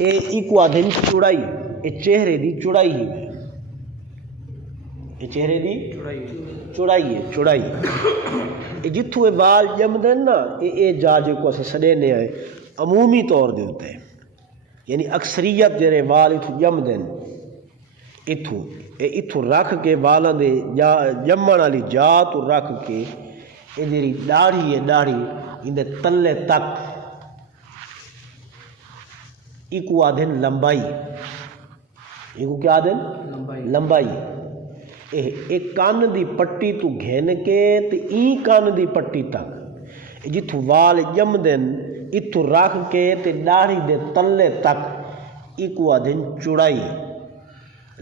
اے eco آدھن چوڑائی، اے چہرے دی چوڑائی ہی ہے، اے چہرے دی چوڑائی ہے، چوڑائی اے جتھوں اے وال جمدن نا اے جا جو کو سڑینے آئے عمومی طور دے ہوتے ہیں، یعنی اکثریت جرے وال اتھو جمدن اتھو رکھ کے والاں دے جمن والی جا تو رکھ کے اے جڑی داڑھی ہے داڑھی اندے تلے تک ایکو آدھن لمبائی، ایکو کیا آدھن لمبائی، ایک کان دی پٹی تو گھن کے تے این کان دی پٹی تک جتھوں وال جمدن اتھو رکھ کے تے داڑھی دے تلے تک ایکو آدھن چوڑائی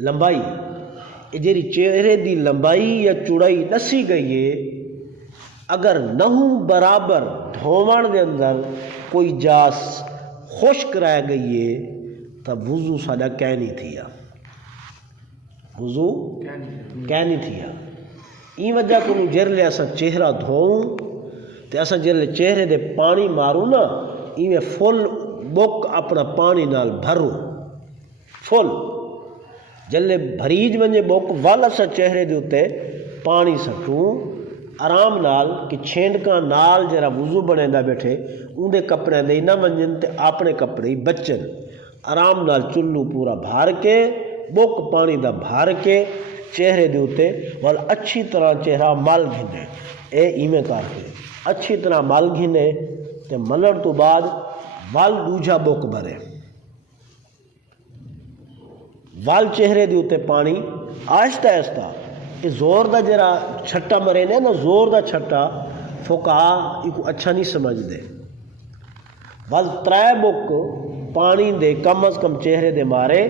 لمبائی۔ یہ جیری چہرے دی لمبائی یا چوڑائی دسی گئی ہے، اگر نہوں برابر دھومن دے اندر کوئی جاس خشک رہ گئی ہے تب وضو ساڈا کہہ نہیں تھیا، وضو کہہ نہیں تھیا۔ این وجہ کو جرلے اسا چہرہ دھوؤں تے اسا جرلے چہرے دے پانی ماروں نا ایویں فل بک اپنا پانی نال بھرو، فل جلے بھریج ونجے بک ول اسا چہرے دے اتے پانی سٹوں آرام نال کہ چھینڈکاں نال جرا وضو بنے دا بیٹھے اون دے کپڑے دے نہ ونجن تے اپنے کپڑے ہی بچن، آرام نال چلو پورا بھار کے بک پانی دا بھار کے چہرے دے اتے ول اچھی طرح چہرہ مل گھنے، اے ایویں کر کے اچھی طرح مل گھنے تے ملن تو بعد ول دوجا بک بھرے، وال چہرے دے اتے پانی آہستہ آہستہ یہ زور دا جرا چھٹا مرے نے نا زور دا چھٹا فقہا ایک اچھا نہیں سمجھ دے، وال ترائے بک پانی دے کم از کم چہرے دے مارے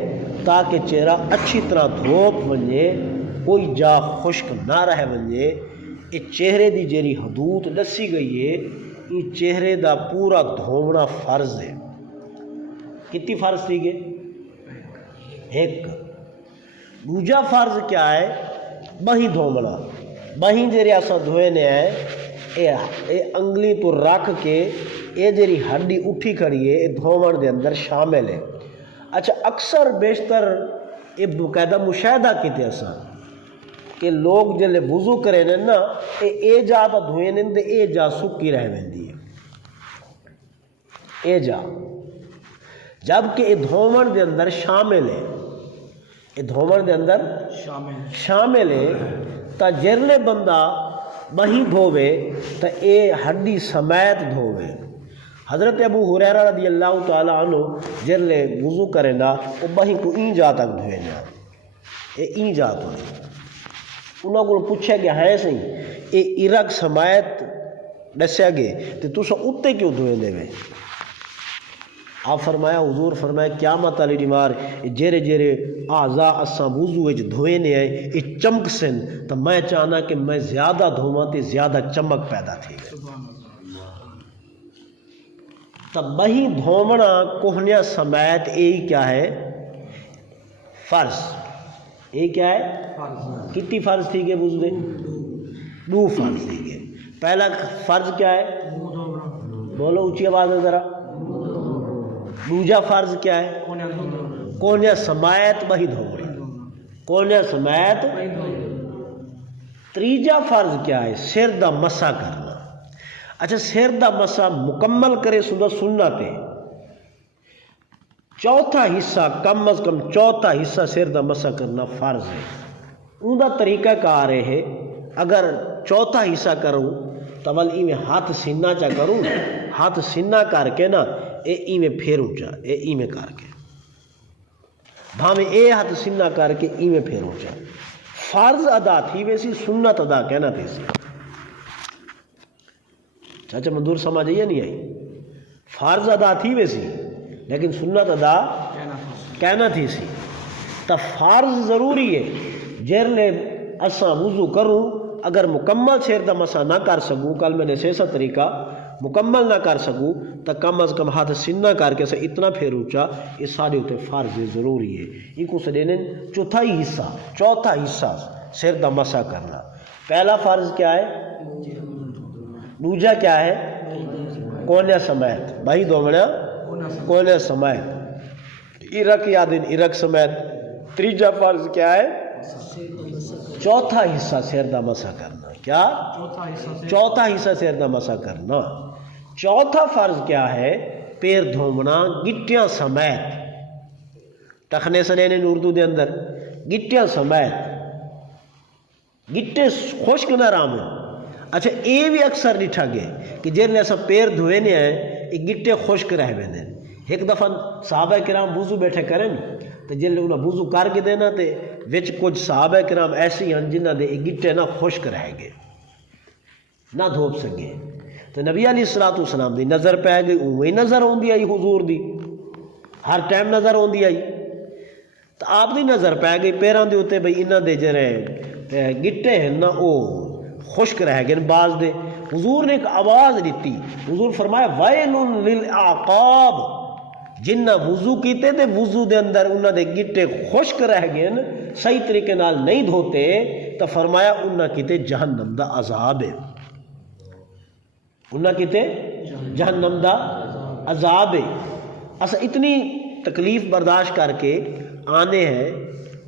تاکہ چہرہ اچھی طرح دھوپ ونجے کوئی جا خشک نہ رہ ونجے۔ یہ چہرے دی جیری حدود دسی گئی ہے یہ چہرے دا پورا دھونا فرض ہے۔ کتنی فرض تھی گے؟ ایک۔ دوجا فرض کیا ہے؟ بہی دھومنا، بہی جیرے اسا دھوئے نے آئے اے انگلی تو رکھ کے اے جیری ہڈی اٹھی کھڑی ہے اے دھومن دے اندر شامل ہے۔ اچھا اکثر بیشتر اے باقاعدہ مشاہدہ کیتے اسا کہ لوگ جلے وضو کرے نا اے جا تا دھوئے نے تے اے جا سکی رہ ویندی ہے، اے جا جبکہ اے دھومن دے اندر شامل ہے، اے دھومن دے اندر شامل ہے تا جرلے بندہ بہی دھووے تا اے ہڈی سمیت دھووے۔ حضرت ابو ہریرہ رضی اللہ تعالی عنہ جرلے وضو کرے نا وہ بہی کو این جا تک دھوئے نا، اے این جا تو انہوں کو پوچھا کہ ہے سی اے ارگ سمیت دسیا گے تو تسا اتے کیوں دھوئے دے وے؟ آپ فرمایا حضور فرمایا قیامت علی ڈیمار جیرے جیرے اعضاء اساں وضو وچ دھوئے نے آئے یہ چمک سن تو میں چاہنا کہ میں زیادہ دھواں تے زیادہ چمک پیدا تھی گئے۔ تب بہی دھومنا کوہنیا سمیت اے کیا ہے؟ فرض۔ اے کیا ہے؟ کتنی فرض تھی گئے وضو دے؟ دو فرض تھی گئے۔ پہلا فرض کیا ہے؟ بولو اونچی آواز میں ذرا۔ دوجا فرض کیا ہے؟ کونیا سمیت بہی دھوڑی، کونیا سمیت۔ تریجا فرض کیا ہے؟ سر دا مسا کرنا۔ اچھا سر دا مسا مکمل کرے سننا سنت ہے، چوتھا حصہ کم از کم چوتھا حصہ سر دا مسا کرنا فرض ہے۔ ان دا طریقہ کار ہے اگر چوتھا حصہ کروں تو ول ایویں ہاتھ سینہ چا کروں، ہاتھ سینہ کر کے نا اے ایویں پھیروں چا، اے ایویں کر کے بھاویں اے ہاتھ سینہ کر کے ایویں پھیروں چا۔ فرض ادا تھی ویسی سنت ادا کہنا تھی سی۔ چاچا مندور سمجھ آئی یا نہیں آئی؟ فرض ادا تھی ویسی لیکن سنت ادا کہنا تھی سی۔ تو فرض ضروری ہے جرلے اساں وضو کروں اگر مکمل سیر دا مسا نہ کر سکوں، کل میں نے سیسا طریقہ مکمل نہ کر سکوں تو کم از کم ہاتھ سنہ کر کے اتنا پھیر اونچا یہ سارے ہوتے فرض ضروری ہے۔ یہ کو سدینے چوتھائی حصہ چوتھا حصہ سر دا مسا کرنا۔ پہلا فرض کیا ہے؟ دوجا کیا ہے؟ کونیا سمیت بھائی دومنا کونیا سمیت۔ ارق یا دن ارق سمیت۔ تیجا فرض کیا ہے؟ چوتھا حصہ سر دا مسا کرنا۔ کیا؟ چوتھا حصہ سر دا مسا کرنا۔ چوتھا فرض کیا ہے؟ پیر دھومنا گٹیاں سمیت، ٹخنے سنینے اردو دے اندر گٹیاں سمیت، گٹے خشک نہ رام۔ اچھا یہ بھی اکثر ڈٹھا گئے کہ جیسے ایسا پیر دھوئے نہیں ہیں یہ گٹے خشک رہ ویندے۔ ایک دفعہ صحابہ کرام وضو بیٹھے کریں تو جیسے انہیں وضو کر کے دینا تے وچ کچھ صحابہ کرام ایسی ہیں جنہ دے یہ گٹے نہ خشک رہ گئے نہ دھوپ سکے، تو نبی علیہ الصلوۃ والسلام دی نظر پہ گئی، اوہی نظر ہوندی آئی حضور دی، ہر ٹائم نظر ہوندی آئی، تو آپ دی نظر پہ گئی پیران دے ہوتے بھئی انہاں دے جرے گٹے ہیں نا او خشک رہ گئے بعض دے۔ حضور نے ایک آواز دیتی، حضور فرمایا ویل للعقاب، جنہ وضو کیتے تے وضو دے اندر انہاں دے گٹے خشک رہ گئے صحیح طریقے نال نہیں دھوتے، تو فرمایا انہاں کیتے جہنم دا عذاب ہے، انہاں کیتے جہنم دا عذاب ہے۔ اسا اتنی تکلیف برداشت کر کے آنے ہیں،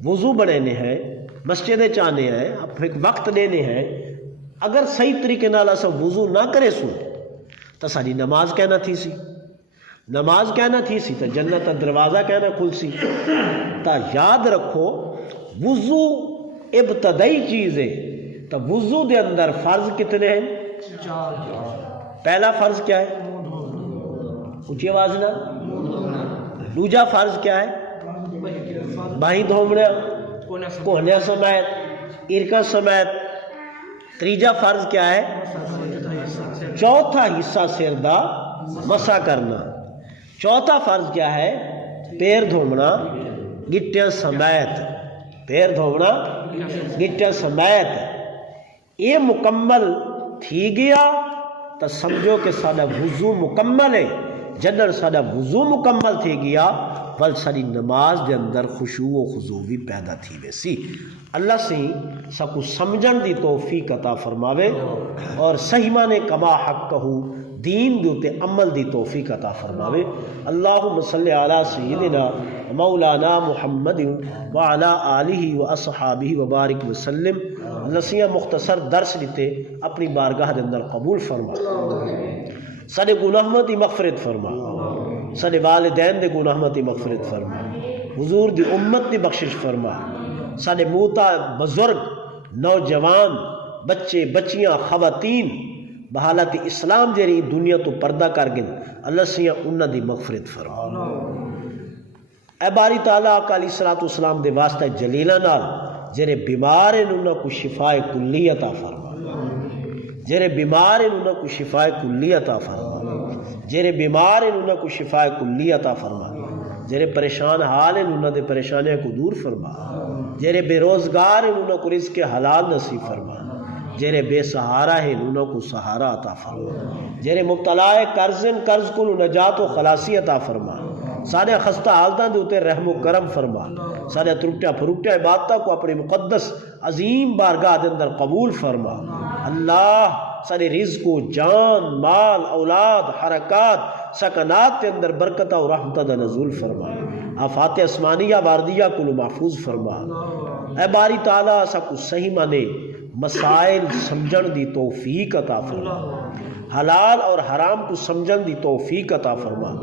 وضو بڑھنے ہیں، مسجد چانے ہیں، ایک وقت دینے ہیں، اگر صحیح طریقے نال اسا وضو نہ کرے سو تو ساری نماز کہنا تھی سی، نماز کہنا تھی سی تو جنت دروازہ کہنا کھل سی۔ تا یاد رکھو وضو ابتدائی چیز ہے، تو وضو دے اندر فرض کتنے ہیں؟ پہلا فرض کیا ہے؟ اونچی آواز نہ۔ دوجا فرض کیا ہے؟ باہیں دھومنا کوہنیا سمیت، ارکا سمیت۔ تیجا فرض کیا ہے؟ چوتھا حصہ سر دا مسا کرنا۔ چوتھا فرض کیا ہے؟ پیر دھومنا گٹیاں سمیت، پیر دھومنا گٹیاں سمیت۔ یہ مکمل تھی گیا تو سمجھو کہ سارا وضو مکمل ہے۔ جدر سارا وضو مکمل تھی گیا ول ساری نماز دے اندر خشوع و خضوع بھی پیدا تھی ویسی۔ اللہ سے سکو سمجھن دی توفیق عطا فرماوے اور صحیح معنی کما حق کہو دین دوتے عمل دی توفیق عطا فرماوے۔ اللہم صلی علی سیدنا مولانا محمد وعلی آلہ و اصحابہ وبارک وسلم۔ لسیاں مختصر درس دیتے اپنی بارگاہ دے اندر قبول فرما، سارے گناہوں دی مغفرت فرما، سارے والدین دے گناہوں دی مغفرت فرما، حضور دی امت دی بخشش فرما، سارے موتا بزرگ نوجوان بچے بچیاں خواتین بحالت اسلام جیری دنیا تو پردہ کر گن اللہ سیاں انہاں دی مغفرت فرما۔ اے باری تعالیٰ آقا علیہ الصلوۃ والسلام دے واسطہ جلیلہ نال جیرے بیمار ہیں انہاں کو شفاء کلی عطا فرما، جیرے بیمار ہیں انہاں کو شفاء کلی عطا فرما، جیرے بیمار ہیں انہاں کو شفاء کلی عطا فرما، جیرے پریشان حال ہیں انہاں دے پریشانیاں کو دور فرما، جیرے بے روزگار ہیں انہاں کو رزق حلال نصیب فرما، جیرے بے سہارا ہیں انہاں کو سہارا عطا فرما، جیرے مبتلا قرض کو نجات و خلاصی عطا فرما، سارے خستہ حالتاں دے اوتے رحم و کرم فرما، سارے ترٹیا پھروٹیا عبادتہ کو اپنے مقدس عظیم بارگاہ دے اندر قبول فرما۔ اللہ سارے رزق و جان مال اولاد حرکات سکنات کے اندر برکت و رحمت دا نزول فرما، آفات اسمانیہ واردیہ کو محفوظ فرما۔ اے باری تعالیٰ سب کو صحیح مانے مسائل سمجھن دی توفیق عطا فرما، حلال اور حرام کو سمجھن دی توفیق عطا فرما۔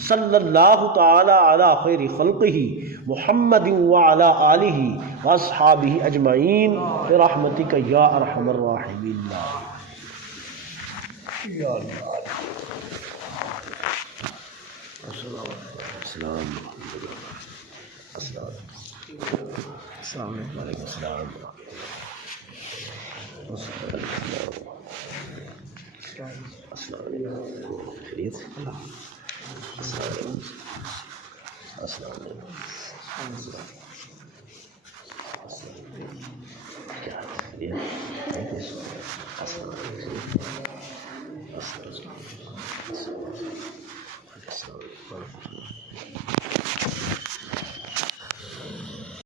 صلی اللہ تعالی علی خیر خلقہ محمد وعلی آلہ واصحابہ اجمعین برحمتک یا ارحم الراحمین۔